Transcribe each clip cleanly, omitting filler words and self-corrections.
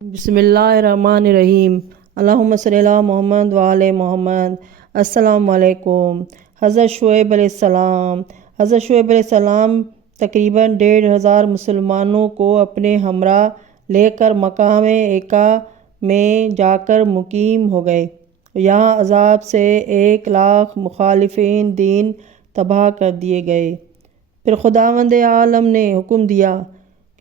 بسم اللہ الرحمن الرحیم۔ اللہم صلی علی محمد وعلی محمد۔ السلام علیکم۔ حضرت شعیب علیہ السلام تقریباً 1500 مسلمانوں کو اپنے ہمراہ لے کر مقام ایکا میں جا کر مقیم ہو گئے۔ یہاں عذاب سے 1,00,000 مخالفین دین تباہ کر دیے گئے۔ پھر خداوند عالم نے حکم دیا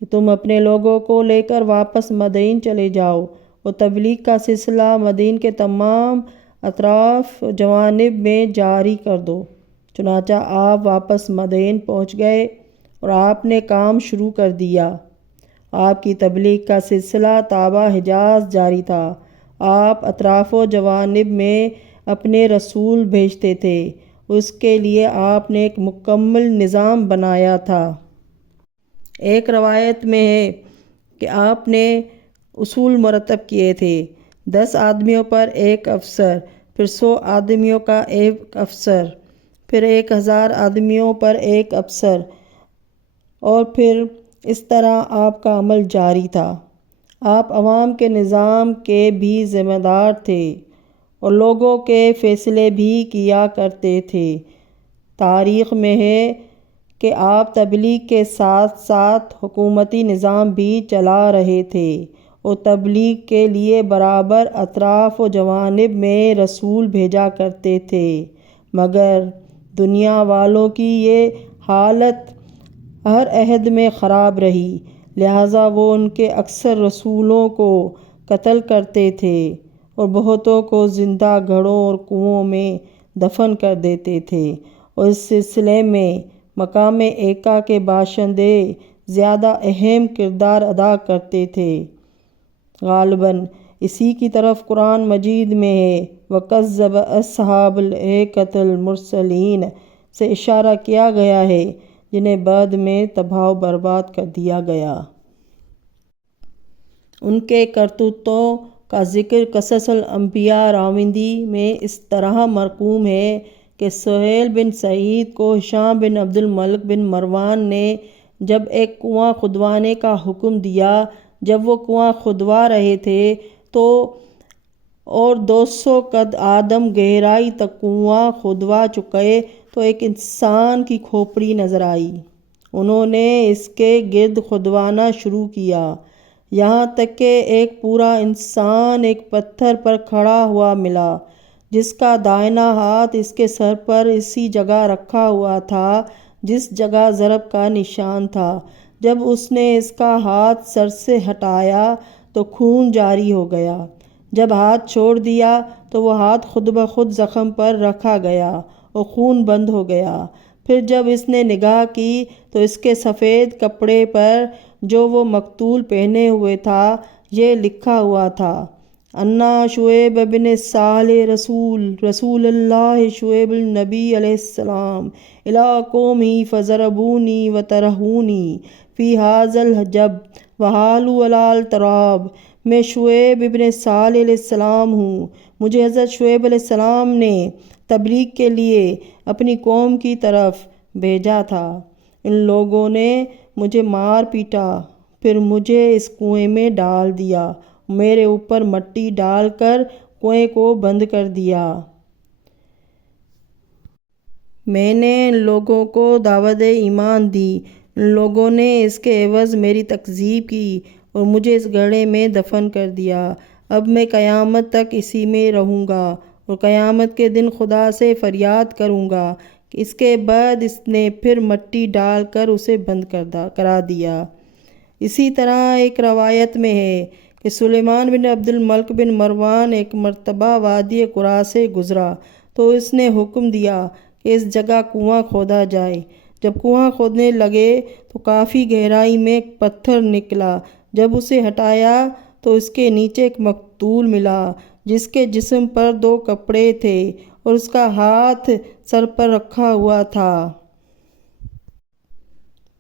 کہ تم اپنے لوگوں کو لے کر واپس مدین چلے جاؤ اور تبلیغ کا سلسلہ مدین کے تمام اطراف جوانب میں جاری کر دو۔ چنانچہ آپ واپس مدین پہنچ گئے اور آپ نے کام شروع کر دیا۔ آپ کی تبلیغ کا سلسلہ تابع حجاز جاری تھا۔ آپ اطراف و جوانب میں اپنے رسول بھیجتے تھے۔ اس کے لیے آپ نے ایک مکمل نظام بنایا تھا۔ ایک روایت میں ہے کہ آپ نے اصول مرتب کیے تھے: 10 آدمیوں پر ایک افسر، پھر 100 آدمیوں کا ایک افسر، پھر 1000 آدمیوں پر ایک افسر، اور پھر اس طرح آپ کا عمل جاری تھا۔ آپ عوام کے نظام کے بھی ذمہ دار تھے اور لوگوں کے فیصلے بھی کیا کرتے تھے۔ تاریخ میں ہے کہ آپ تبلیغ کے ساتھ ساتھ حکومتی نظام بھی چلا رہے تھے اور تبلیغ کے لیے برابر اطراف و جوانب میں رسول بھیجا کرتے تھے، مگر دنیا والوں کی یہ حالت ہر عہد میں خراب رہی، لہٰذا وہ ان کے اکثر رسولوں کو قتل کرتے تھے اور بہتوں کو زندہ گھڑوں اور کنوؤں میں دفن کر دیتے تھے، اور اس سلسلے میں مقام ایکا کے باشندے زیادہ اہم کردار ادا کرتے تھے۔ غالباً اسی کی طرف قرآن مجید میں ہے وَكَذَّبَ أَصْحَابُ الْأَيْكَةِ الْمُرْسَلِينَ سے اشارہ کیا گیا ہے، جنہیں بعد میں تباہ و برباد کر دیا گیا۔ ان کے کرتوتوں کا ذکر قصص الانبیاء راوندی میں اس طرح مرقوم ہے کہ سہیل بن سعید کو ہشام بن عبد الملک بن مروان نے جب ایک کنواں کھدوانے کا حکم دیا، جب وہ کنواں کھدوا رہے تھے تو اور 200 قد آدم گہرائی تک کنواں کھدوا چکے تو ایک انسان کی کھوپڑی نظر آئی۔ انہوں نے اس کے گرد کھدوانا شروع کیا، یہاں تک کہ ایک پورا انسان ایک پتھر پر کھڑا ہوا ملا، جس کا دائنا ہاتھ اس کے سر پر اسی جگہ رکھا ہوا تھا جس جگہ ضرب کا نشان تھا۔ جب اس نے اس کا ہاتھ سر سے ہٹایا تو خون جاری ہو گیا۔ جب ہاتھ چھوڑ دیا تو وہ ہاتھ خود بخود زخم پر رکھا گیا اور خون بند ہو گیا۔ پھر جب اس نے نگاہ کی تو اس کے سفید کپڑے پر جو وہ مقتول پہنے ہوئے تھا یہ لکھا ہوا تھا: انا شعیب بن صالح رسول اللہ شعیب النبی علیہ السلام الی قومہ فضربونی وطرحونی فی ھذا الحجب وحالوا علی التراب۔ میں شعیب ابن صالح علیہ السلام ہوں، مجھے حضرت شعیب علیہ السلام نے تبلیغ کے لیے اپنی قوم کی طرف بھیجا تھا۔ ان لوگوں نے مجھے مار پیٹا، پھر مجھے اس کنویں میں ڈال دیا، میرے اوپر مٹی ڈال کر کنویں کو بند کر دیا۔ میں نے ان لوگوں کو دعوت ایمان دی، ان لوگوں نے اس کے عوض میری تکذیب کی اور مجھے اس گڑھے میں دفن کر دیا۔ اب میں قیامت تک اسی میں رہوں گا اور قیامت کے دن خدا سے فریاد کروں گا۔ اس کے بعد اس نے پھر مٹی ڈال کر اسے بند کرا دیا۔ اسی طرح ایک روایت میں ہے کہ سلیمان بن عبد الملک بن مروان ایک مرتبہ وادی قرا سے گزرا تو اس نے حکم دیا کہ اس جگہ کنواں کھودا جائے۔ جب کنواں کھودنے لگے تو کافی گہرائی میں ایک پتھر نکلا، جب اسے ہٹایا تو اس کے نیچے ایک مقتول ملا جس کے جسم پر 2 کپڑے تھے اور اس کا ہاتھ سر پر رکھا ہوا تھا۔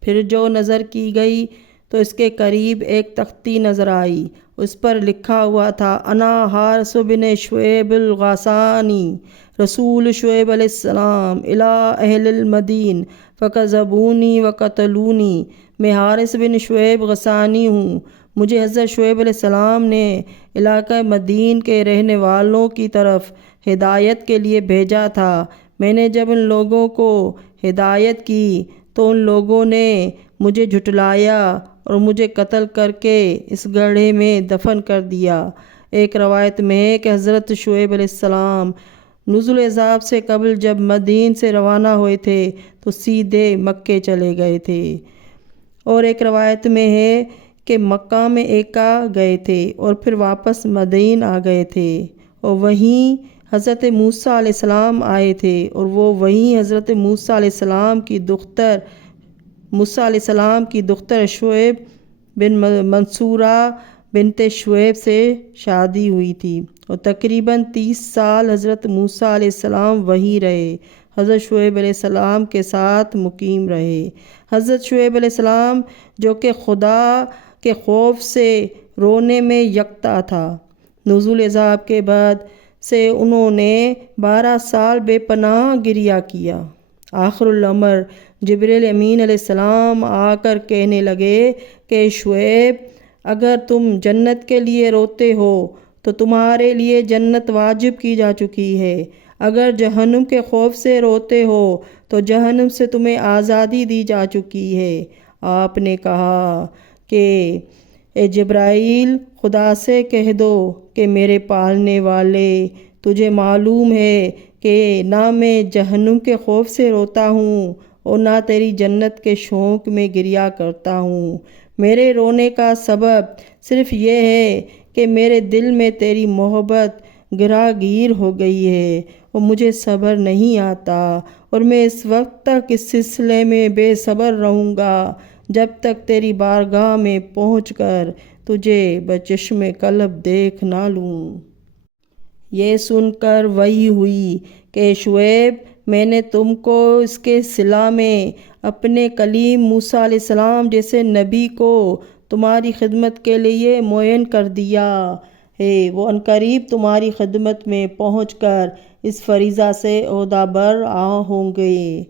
پھر جو نظر کی گئی تو اس کے قریب ایک تختی نظر آئی، اس پر لکھا ہوا تھا: انا حارث بن شعیب الغاسانی رسول شعیب علیہ السلام الی اہل المدین فکذبونی وقتلونی۔ میں حارث بن شعیب غسانی ہوں، مجھے حضرت شعیب علیہ السلام نے علاقہ مدین کے رہنے والوں کی طرف ہدایت کے لیے بھیجا تھا۔ میں نے جب ان لوگوں کو ہدایت کی تو ان لوگوں نے مجھے جھٹلایا اور مجھے قتل کر کے اس گڑھے میں دفن کر دیا۔ ایک روایت میں ہے کہ حضرت شعیب علیہ السلام نزول عذاب سے قبل جب مدین سے روانہ ہوئے تھے تو سیدھے مکے چلے گئے تھے، اور ایک روایت میں ہے کہ مکہ میں ایکا گئے تھے اور پھر واپس مدین آ گئے تھے، اور وہیں حضرت موسیٰ علیہ السلام آئے تھے، اور وہ وہیں حضرت موسیٰ علیہ السلام کی دختر شعیب بن منصورہ بنت شعیب سے شادی ہوئی تھی، اور تقریباً 30 سال حضرت موسیٰ علیہ السلام وہیں رہے، حضرت شعیب علیہ السلام کے ساتھ مقیم رہے۔ حضرت شعیب علیہ السلام جو کہ خدا کے خوف سے رونے میں یکتا تھا، نزول عذاب کے بعد سے انہوں نے 12 سال بے پناہ گریہ کیا۔ آخر الامر جبریل امین علیہ السلام آ کر کہنے لگے کہ شعیب، اگر تم جنت کے لیے روتے ہو تو تمہارے لیے جنت واجب کی جا چکی ہے، اگر جہنم کے خوف سے روتے ہو تو جہنم سے تمہیں آزادی دی جا چکی ہے۔ آپ نے کہا کہ اے جبرائیل، خدا سے کہہ دو کہ میرے پالنے والے، تجھے معلوم ہے کہ نہ میں جہنم کے خوف سے روتا ہوں اور نہ تیری جنت کے شوق میں گریہ کرتا ہوں۔ میرے رونے کا سبب صرف یہ ہے کہ میرے دل میں تیری محبت گراگیر ہو گئی ہے اور مجھے صبر نہیں آتا، اور میں اس وقت تک اس سلسلے میں بے صبر رہوں گا جب تک تیری بارگاہ میں پہنچ کر تجھے بچشم قلب دیکھ نہ لوں۔ یہ سن کر وحی ہوئی کہ شعیب، میں نے تم کو اس کے صلہ میں اپنے کلیم موسیٰ علیہ السلام جیسے نبی کو تمہاری خدمت کے لیے معین کر دیا ہے، وہ عنقریب تمہاری خدمت میں پہنچ کر اس فریضہ سے عہدہ بر ہوں گے۔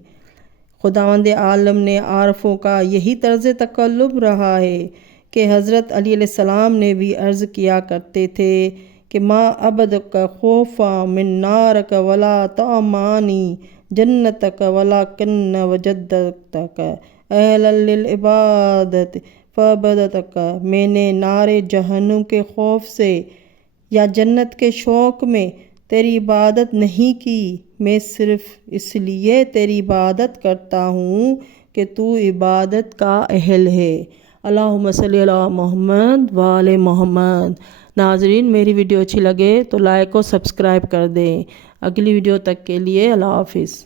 خداوند عالم نے عارفوں کا یہی طرز تکلم رہا ہے کہ حضرت علی علیہ السلام نے بھی عرض کیا کرتے تھے کہ ما عبدک خوفا من نارک ولا طمعانی جنتک ولکن وجدتک اہلا للعبادت فعبدتک۔ میں نے نار جہنم کے خوف سے یا جنت کے شوق میں تیری عبادت نہیں کی، میں صرف اس لیے تیری عبادت کرتا ہوں کہ تو عبادت کا اہل ہے۔ اللہم صلی علی محمد وآل محمد۔ ناظرین، میری ویڈیو اچھی لگے تو لائک اور سبسکرائب کر دیں۔ اگلی ویڈیو تک کے لیے اللہ حافظ۔